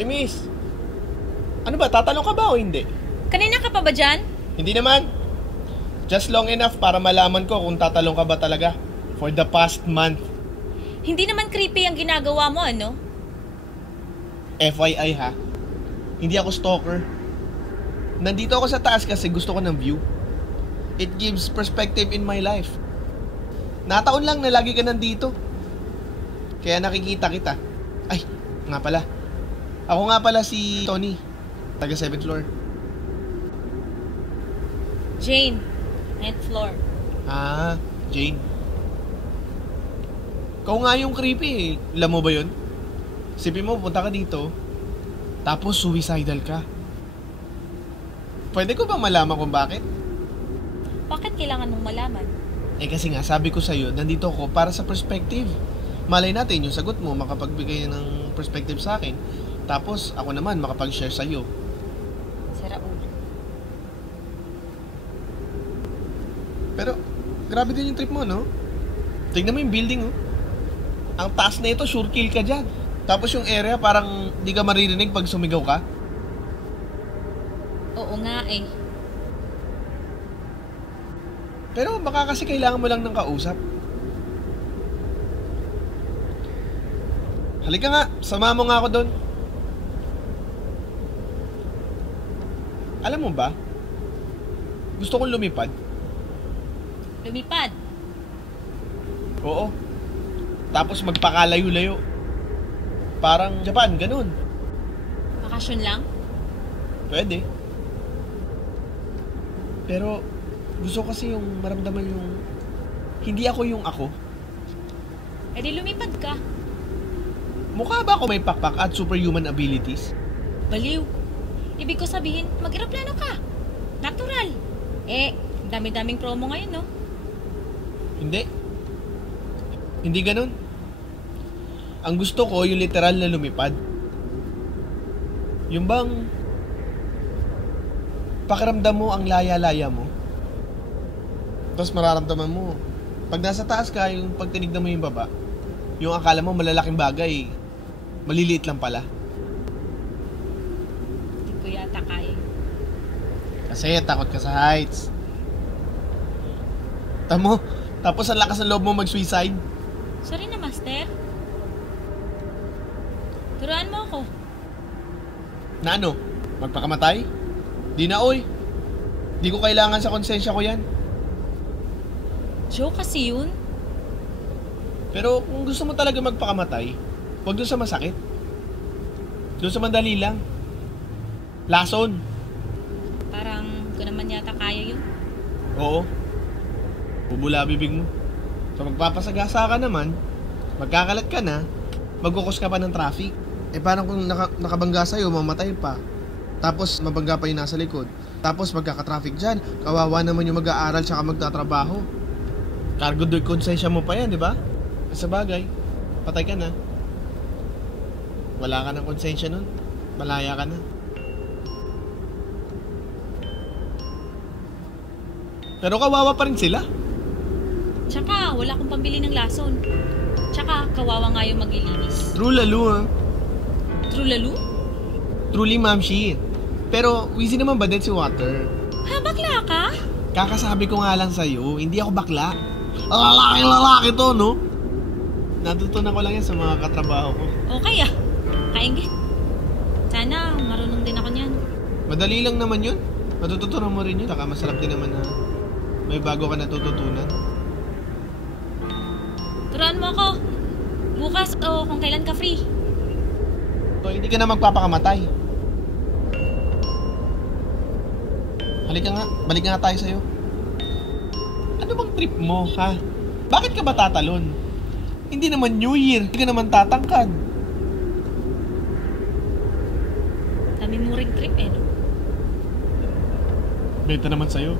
Hoy, miss. Ano ba, tatanong ka ba o hindi? Kanina ka pa ba dyan? Hindi naman. Just long enough para malaman ko kung tatalong ka ba talaga. For the past month. Hindi naman creepy ang ginagawa mo, ano? FYI ha, hindi ako stalker. Nandito ako sa taas kasi gusto ko ng view. It gives perspective in my life. Nataon lang na lagi ka nandito. Kaya nakikita kita. Ay, nga pala. Ako nga pala si Tony, taga 7th floor. Jane, 9th floor. Ah, Jane. Ikaw nga yung creepy eh. Alam mo ba yun? Sipin mo, punta ka dito, tapos suicidal ka. Pwede ko ba malaman kung bakit? Bakit kailangan mong malaman? Eh kasi nga, sabi ko sa'yo, nandito ako para sa perspective. Malay natin, yung sagot mo, makapagbigay ng perspective sa akin. Tapos, ako naman, makapag-share sa'yo. Sira ulo. Pero, grabe din yung trip mo, no? Tignan mo yung building, oh. Ang taas na ito, sure kill ka dyan. Tapos yung area, parang di ka maririnig pag sumigaw ka. Oo nga eh. Pero baka kasi kailangan mo lang ng kausap. Halika nga, sama mo nga ako doon. Alam mo ba, gusto kong lumipad. Lumipad? Oo. Tapos magpakalayo-layo. Parang Japan, ganun. Bakasyon lang? Pwede. Pero gusto kasi yung maramdaman yung hindi ako yung ako. Eh di lumipad ka. Mukha ba ako may pakpak at superhuman abilities? Baliw. Ibig ko sabihin, mag-aeroplano ka. Natural. Eh, dami-daming promo ngayon, no? Hindi. Hindi ganun. Ang gusto ko yung literal na lumipad. Yung bang pakiramdam mo ang laya-laya mo. Tapos mararamdaman mo, pag nasa taas ka, yung pag tinignan mo yung baba, yung akala mo malalaking bagay, maliliit lang pala. Hindi ko yata kaya. Kasi takot ka sa heights. Tamo, tapos ang lakas ng loob mo mag-suicide. Sorry na, master. Turuan mo ako. Na ano? Magpakamatay? Di na oy. Di ko kailangan sa konsensya ko yan. Joke kasi yun. Pero kung gusto mo talaga magpakamatay, huwag doon sa masakit. Doon sa mandali lang. Lason. Parang ko naman yata kaya yun. Oo. Bubula bibig mo. So magpapasagasa ka naman, magkakalat ka na, magkukos ka pa ng traffic. Eh parang kung nakabangga sa'yo, mamatay pa. Tapos mabangga pa yung nasa likod. Tapos magkaka-traffic dyan. Kawawa naman yung mag-aaral tsaka magtatrabaho. Cargo doy konsensya mo pa yan, di ba? Sa bagay, patay ka na. Wala ka ng konsensya nun. Malaya ka na. Pero kawawa pa rin sila. Tsaka, wala akong pambili ng lason. Tsaka, kawawa nga yung maglilinis. True lalo ha. True lalo? Truly mamshi. Pero wheezy naman ba din si Water? Ha, bakla ka? Kakasabi ko nga lang sa'yo, hindi ako bakla. Ang lalaki to, no? Natutunan ko lang yan sa mga katrabaho ko. Okay ah. Kaingit. Sana, marunong din ako niyan. Madali lang naman yun. Matututunan mo rin yun. Saka masarap din naman na may bago ka natututunan. Turuan mo ako. Bukas o kung kailan ka free. So, hindi ka na magpapakamatay. Halika nga, balik nga tayo sa'yo. Ano bang trip mo, ha? Bakit ka ba tatalon? Hindi naman New Year, hindi ka naman tatangkad. Dami mo ring trip eh, no? Beta naman sa'yo.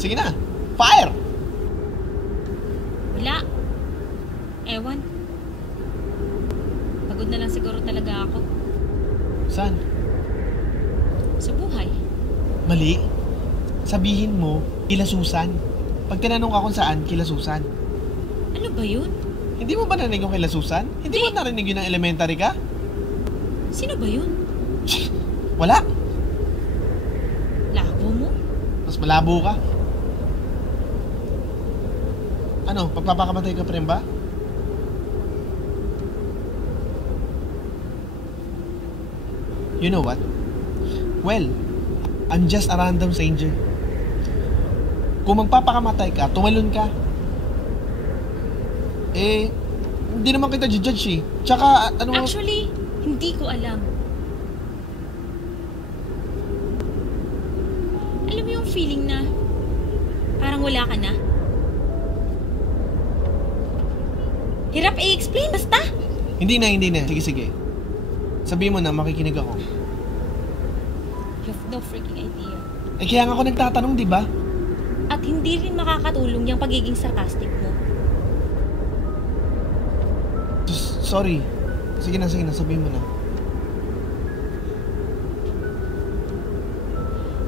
Sige na, fire! Wala. Ewan. Pagod na lang siguro talaga ako. Saan? Sa buhay. Mali. Sabihin mo, kilasusan. Pag tinanong ka kung saan, kilasusan. Ano ba yun? Hindi mo ba narinig yung kay Susan? Hindi mo narinig yun ng elementary ka? Sino ba yun? Wala. Labo mo? Mas malabo ka. Ano, pagpapakamatay ka pa rin ba? You know what? Well, I'm just a random stranger. Kung magpapakamatay ka, tumalon ka. Eh, hindi naman kita judge eh. Tsaka, ano mo... Actually, hindi ko alam. Alam mo yung feeling na parang wala ka na? Hirap i-explain, basta. Hindi na. Sige, sige. Sabihin mo na, makikinig ako. You have no freaking idea. Eh, kaya nga ako nagtatanong, di ba? At hindi rin makakatulong yung pagiging sarcastic mo. Sorry. Sige na, sabihin mo na.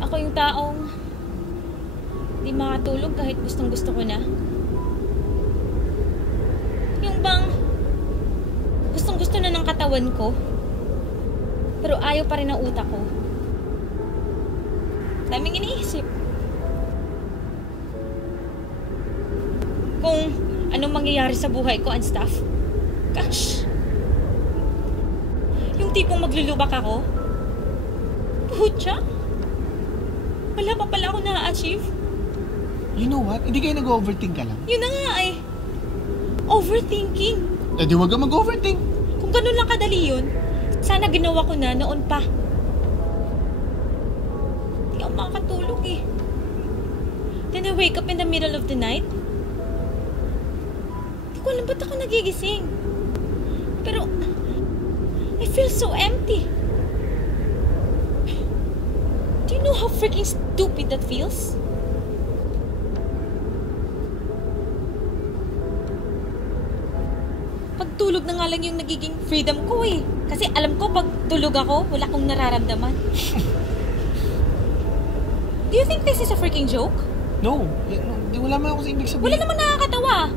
Ako yung taong di makatulog kahit gustong-gusto ko na. Yung bang gustong-gusto na ng katawan ko, pero ayaw pa rin ng utak ko. Daming iniisip. Kung anong mangyayari sa buhay ko and stuff. Gosh! Yung tipong maglulubak ako, pucha! Wala pa pala ako na-achieve. You know what? Hindi kayo nag-overthink ka lang. Yun na nga eh. Overthinking. Eh di wag ka mag-overthink. Kung ganun lang kadali yun, sana ginawa ko na noon pa. Hindi ako makakatulog eh. Then I wake up in the middle of the night. Hindi ko alam ba't ako nagigising. Pero, I feel so empty. Do you know how freaking stupid that feels? Pagtulog na nga lang yung nagiging freedom ko eh. Kasi alam ko pag tulog ako, wala akong nararamdaman. Do you think this is a freaking joke? No. Di wala man ako sa ibig sabihin. Wala namang nakakatawa.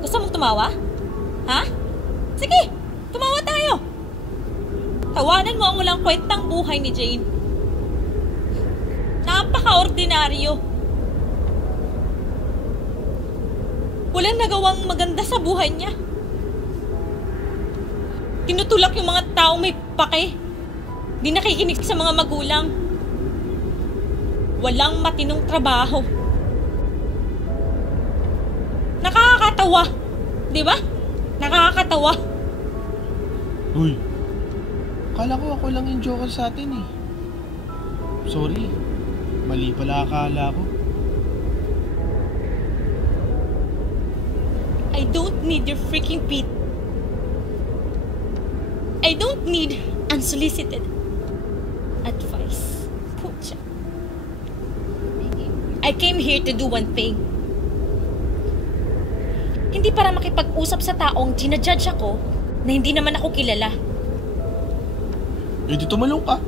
Gusto mong tumawa? Ha? Sige, tumawa tayo. Tawanan mo ang walang kwentang buhay ni Jane. Napaka-ordinaryo. Walang nagawang maganda sa buhay niya. Tinutulak yung mga taong may pake. Di nakikinig sa mga magulang. Walang matinong trabaho. Nakakatawa. Di ba? Nakakatawa. Uy. Akala ko ako lang yung joker sa atin eh. Sorry. Mali pala akala ko. I don't need your freaking pity. I don't need unsolicited advice. Pucha. I came here to do one thing. Hindi para makipag-usap sa taong ginajudge ako na hindi naman ako kilala. Eh di tumalong ka.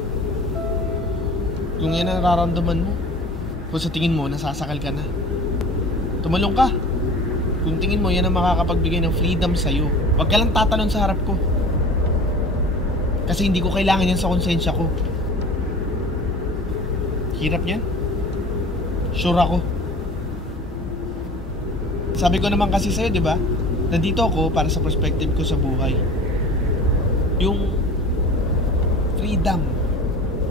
Kung yan ang nararamdaman mo. Kung sa tingin mo, nasasakal ka na. Tumalong ka. Kung tingin mo, yan ang makakapagbigay ng freedom sa'yo. Huwag ka lang tatalon sa harap ko. Kasi hindi ko kailangan yan sa konsensya ko. Hirap yan. Sure ako. Sabi ko naman kasi sa'yo, di ba? Nandito ako para sa perspective ko sa buhay. Yung freedom.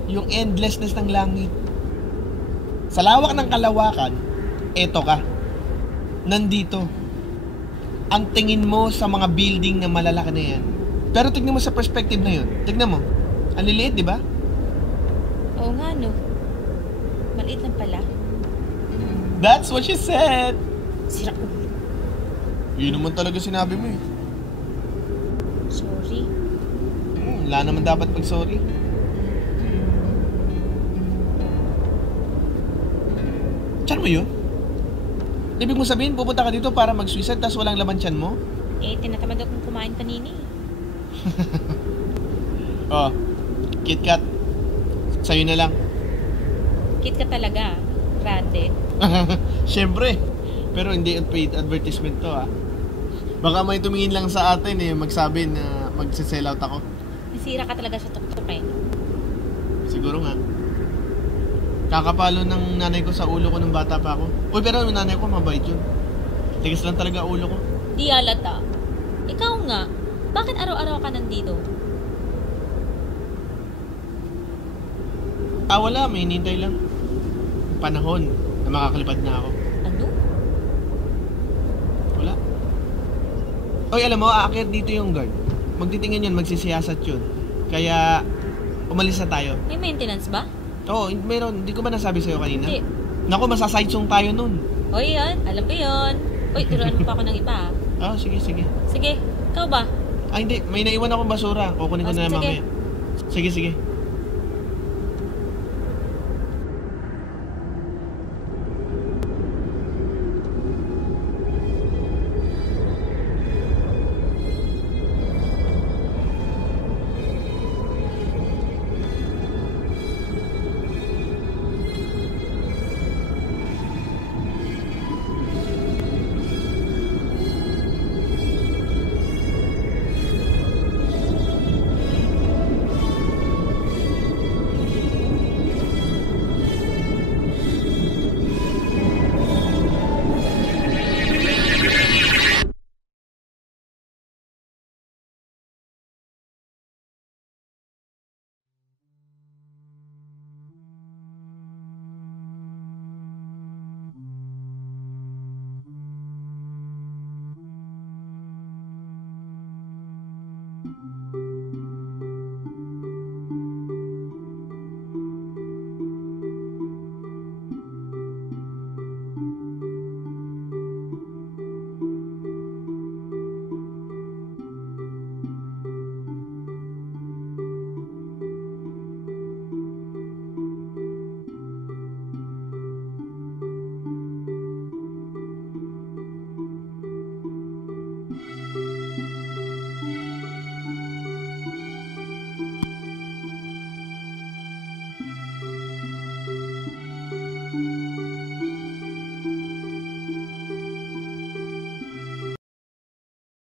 Yung endlessness ng langit. Sa lawak ng kalawakan, eto ka. Nandito. Ang tingin mo sa mga building na malalaki na yan. Pero tignan mo sa perspective na yun. Tignan mo. Ang liliit, di ba? Oo nga, no. Maliit lang pala. That's what she said. Sira ko. Yun naman talaga sinabi mo eh. Sorry. Wala naman dapat mag-sorry. Tiyan mo yun? Ibig mo sabihin, pupunta ka dito para mag-suicide tas walang laman tiyan mo? Eh, tinatamad akong kumain kanini. Oh, KitKat. Sa'yo na lang. Kit ka talaga, Rande. Siyempre. Pero hindi paid advertisement to ah. Baka may tumingin lang sa atin eh, magsabi na magse-sell out ako. Nasira ka talaga sa tuktok eh. Siguro nga. Kakapalo ng nanay ko sa ulo ko nung bata pa ako. Uy, pero yung nanay ko mabait yun. Tigas lang talaga ulo ko. Di alata. Ikaw nga, bakit araw-araw ka nandito? Wala, may hinintay lang. Panahon na makakalipad na ako. Ano? Wala. Oy, alam mo, aakyat dito yung guard. Magtitingin yun, magsisiyasat yun. Kaya, umalis na tayo. May maintenance ba? Oo, meron. Hindi ko ba nasabi sa'yo kanina? Hindi. Naku, masasidesong tayo nun. O yan, alam ko yun. Uy, turuan mo pa ako ng iba ah. Sige, sige. Sige, ikaw ba? Hindi. May naiwan akong basura. Kukunin ko na Sige. mamaya. Sige, sige.